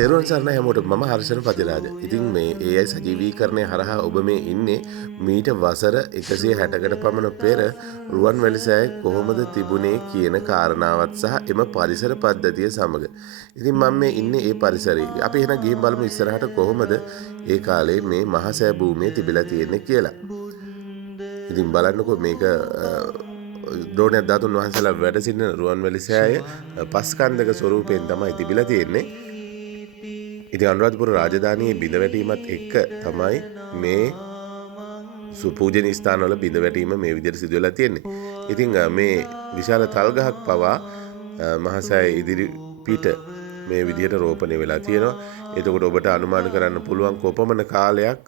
තෙරුවන් සරණයි හැමෝටම මම හර්ෂණ පතිරාජ. ඉතින් මේ AI සජීවීකරණය හරහා ඔබ මේ ඉන්නේ මීට වසර 160කට පමණ පෙර රුවන්වැලිසෑය කොහොමද තිබුණේ කියන කාරණාවත් සහ එම පරිසර පද්ධතිය සමග. ඉතින් මම මේ ඉන්නේ ඒ පරිසරයේ. අපි එහෙනම් ගිහින් බලමු ඉස්සරහට කොහොමද ඒ කාලේ මේ මහසෑ භූමිය තිබිලා තියෙන්නේ කියලා. ඉතින් බලන්නකෝ මේක ද්‍රෝණයක් ධාතුන් වහන්සේලා වැඩ සිටින රුවන්වැලිසෑය පස්කන්ධක ස්වරූපයෙන් තමයි තිබිලා තියෙන්නේ. ඉතින් අනුරාධපුර රාජධානියේ බිඳ වැටීමත් එක්ක තමයි මේ සුපූජනීය ස්ථානවල බිඳ වැටීම මේ විදිහට සිදු වෙලා තියෙන්නේ. ඉතින් මේ විශාල තල්ගහක් පවා මහසෑය ඉදිරි පිට මේ විදිහට රෝපණය වෙලා තියෙනවා. එතකොට ඔබට අනුමාන කරන්න පුළුවන් කොපමණ කාලයක්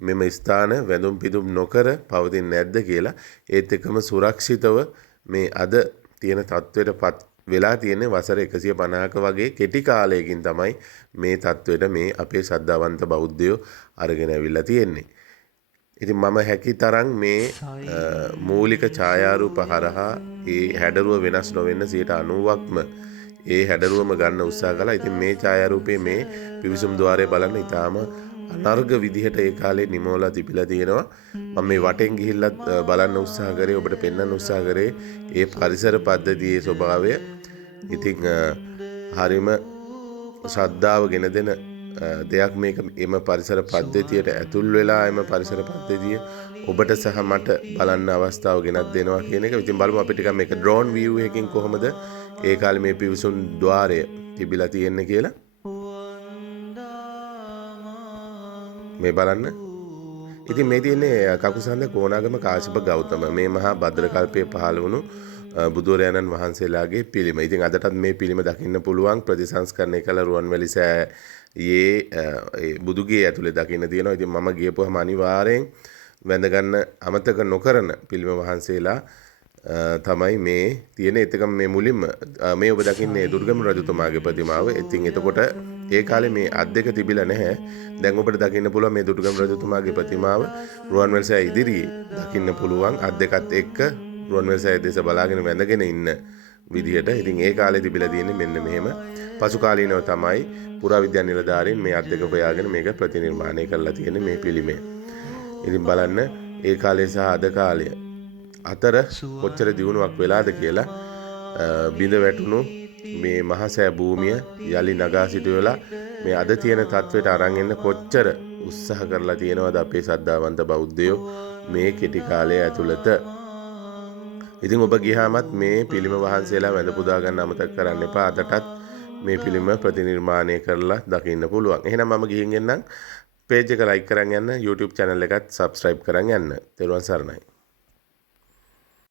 මෙම ස්ථාන වැඳුම් පිදුම් නොකර පවතින්නේ නැද්ද කියලා. ඒත් එක්කම සුරක්ෂිතව මේ අද තියෙන තත්ත්වයටපත් වෙලා තියෙන්නේ වසර 150ක වගේ කෙටි කාලයකින් තමයි මේ තත්ත්වයට මේ අපේ ශ්‍රද්ධාවන්ත බෞද්ධයෝ අරගෙන ඇවිල්ලා තියෙන්නේ. ඉතින් මම හැකි තරම් මේ මූලික ඡායාරූප හරහා ඒ හැඩරුව වෙනස් නොවෙන්න 90%ක්ම ඒ හැඩරුවම ගන්න උත්සාහ කළා. ඉතින් මේ ඡායාරූපයේ මේ පිවිසුම් ద్వාරය බලන්න ඉතාම අනර්ග විදිහට ඒ කාලේ නිමවලා තිබිලා තියෙනවා. මම මේ වටෙන් ගිහිල්ලා බලන්න උත්සාහ කරේ, ඔබට පෙන්වන්න උත්සාහ කරේ ඒ පරිසර පද්ධතියේ ස්වභාවය. ඉතින් හරිම ශ්‍රද්ධාව ගෙන දෙන දෙයක් මේක. එම පරිසර පද්ධතියට ඇතුල් වෙලා එම පරිසර පද්ධතිය ඔබට සහ මට බලන්න අවස්ථාව ගෙනත් දෙනවා කියන එක. ඉතින් බලමු අපි ටිකක් මේක ඩ්‍රෝන් view එකකින් කොහොමද ඒ කාලේ මේ පිවිසුම් ద్వාරය තිබිලා තියෙන්නේ කියලා. මේ බලන්න. ඉතින් මේ තියෙන්නේ කකුසඳ කෝණාගම කාශ්‍යප ගෞතම මේ මහා භද්‍ර කල්පයේ පහළ වුණු බුදුරජාණන් වහන්සේලාගේ පිළිම. ඉතින් අදටත් මේ පිළිම දකින්න පුළුවන් ප්‍රතිසංස්කරණය කළ රුවන්වැලිසෑයේ ඒ බුදුගේ ඇතුලේ දකින්න තියෙනවා. ඉතින් මම ගියපුවම අනිවාර්යෙන් වැඳ ගන්න අමතක නොකරන පිළිම වහන්සේලා තමයි මේ තියෙන. එතකම මේ මුලින්ම මේ ඔබ දකින්නේ දුර්ගම රජතුමාගේ ප්‍රතිමාව. ඉතින් එතකොට ඒ කාලේ මේ අත් දෙක තිබිලා නැහැ. දැන් ඔබට දකින්න පුළුවන් මේ දුර්ගම රජතුමාගේ ප්‍රතිමාව රුවන්වැලිසෑය ඉදිරියේ දකින්න පුළුවන් අත් දෙකත් එක්ක රුවන්වැලිසෑය දෙස බලාගෙන වැඳගෙන ඉන්න විදිහට. ඉතින් ඒ කාලේ තිබිලා තියෙන්නේ මෙන්න මෙහෙම. පසු කාලීනව තමයි පුරාවිද්‍යා නිලධාරීන් මේ අත් දෙක හොයාගෙන මේක ප්‍රතිනිර්මාණය කරලා තියෙන්නේ මේ පිළිමය. ඉතින් බලන්න ඒ කාලේ සහ අද කාලය අතර කොච්චර දියුණුවක් වෙලාද කියලා. බිඳ වැටුණු මේ මහසෑ භූමිය යලි නගා සිටුවලා මේ අද තියෙන තත්ත්වයට අරන් එන්න කොච්චර උත්සාහ කරලා තියෙනවද අපේ ශ්‍රද්ධාවන්ත බෞද්ධයෝ මේ කෙටි කාලය ඇතුළත. ඉතින් ඔබ ගියාමත් මේ පිළිම වහන්සේලා වැඳ පුදා ගන්න අමතක කරන්න එපා. අදටත් මේ පිළිම ප්‍රතිනිර්මාණය කරලා දකින්න පුළුවන්. එහෙනම් මම ගිහින් එන්නම්. පේජ් එක ලයික් කරන් යන්න, YouTube channel එකත් subscribe කරන් යන්න. තෙරුවන් සරණයි.